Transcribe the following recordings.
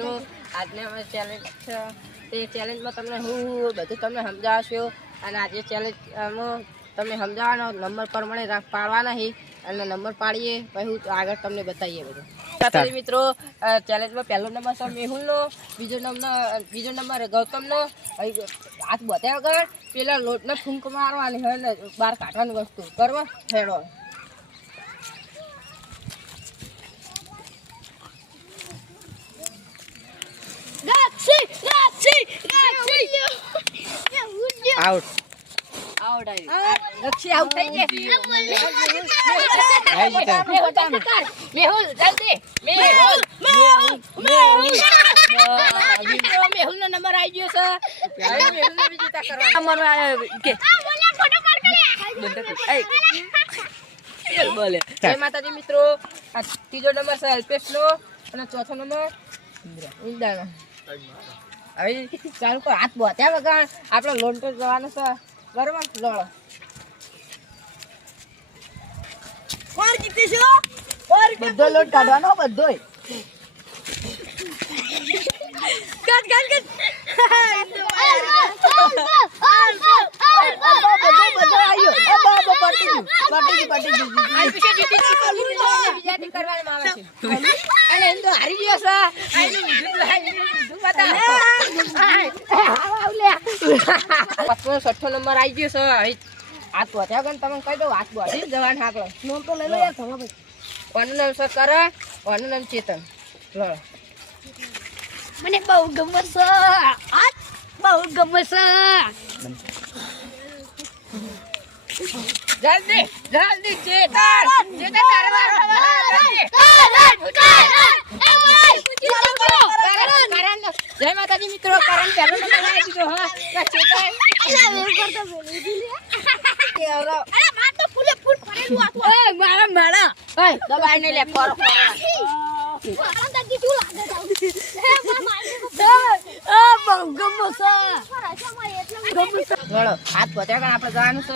મિત્રો આજને અમે ચેલેન્જ છે તે ચેલેન્જમાં તમને હું બધું તમને સમજાવશો અને આજે ચેલેન્જમાં તમને સમજાવવાનો નંબર પ્રમાણે પાડવાના છે અને નંબર પાડીએ પછી આગળ તમને બતાવીએ બધું. મિત્રો ચેલેન્જમાં પહેલો નંબર છે મેહુલનો, બીજો નંબર ગૌતમનો. હાથ બતાવ્યા વગર પેલા લોટને ફૂંક મારવાની હોય ને બહાર કાઢવાની વસ્તુ બરોબર હેડો. આઉટ આઉટ લક્ષી આઉટ થઈ ગઈ. મેહુલ જલ્દી મેહુલ નો નંબર આવી ગયો છે. મેહુલ ને વિજેતા કરવા કે બોલે. જય માતાજી મિત્રો, આ ત્રીજો નંબર છે અલ્પેશ નો અને ચોથો નંબર ઇન્દ્રાનો. હવે ચાલુ કર. હાથ બોત્યા વગર આપણે લોન પર જવાનું છે બરોબર. લડો. બધો લોટ કાઢવાનો બધો છઠ્ઠો નંબર આવી ગયો છે. હાથ બોધ્યા ગણ તમે કહી દો હાથ બોધી જવાનું આગળ નોમ તો લઈ લો યાર. કોનું નામ છે કરે, કોનું નામ ચેતન. લો મને બહુ ગમે છે, આ બહુ ગમે છે. જલ્દી જલ્દી ચેતન જય માતાજી મિત્રો. કરણ પહેલો નંબર આવી દીધો. હા દબાઈ ને લે કરો. હાથ પત્યા આપણે જવાનું છે.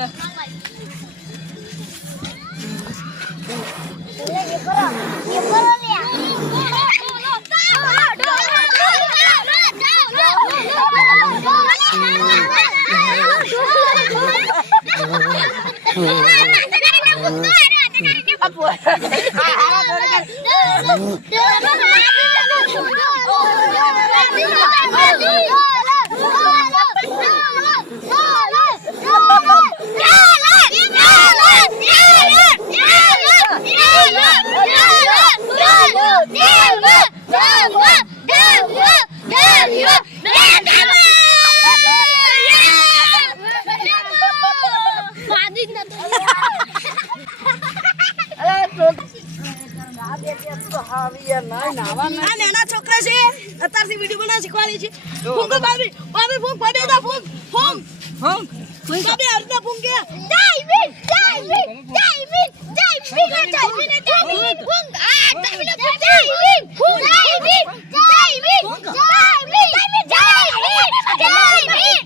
નાના છોકરા છે અત્યારથી વિડીયો બનાવવા શીખવાડી છે. ફૂંક બાબી બાબી ફૂંક બાબી દા ફૂંક ફૂંક ફૂંક બાબી અર્ધા ફૂંક કે ડાઈવિન ડાઈવિન ડાઈવિન ડાઈવિન ડાઈવિન ડાઈવિન ફૂંક આ ડાઈવિન ડાઈવિન ફૂંક ડાઈવિન ડાઈવિન ડાઈવિન ડાઈવિન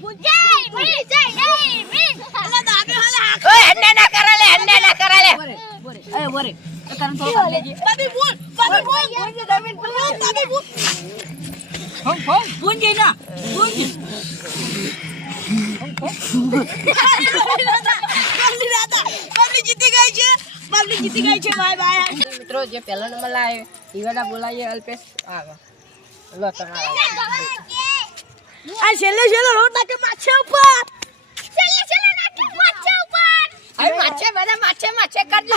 ડાઈવિન અલ્લા દાબે હાલા ઓય હન્ને ના કરાલે એ વરે કારણ તો લેજી બાબી બોલ બાબી બોલ ડાઈવિન બાબી બોલ ફોન ફોન ફોન જઈ ના ફોન જીતી ગઈ છે. બાય બાય મિત્રો. જે પહેલો નંબર લાવે ઈવાના બોલાવીએ અલ્પેશ. લો તમારા આ છેલ્લે રોડ નાખે માછા ઉપર. છેલ્લે નાખે માછા ઉપર. હવે માછે બધા માછે કરજો.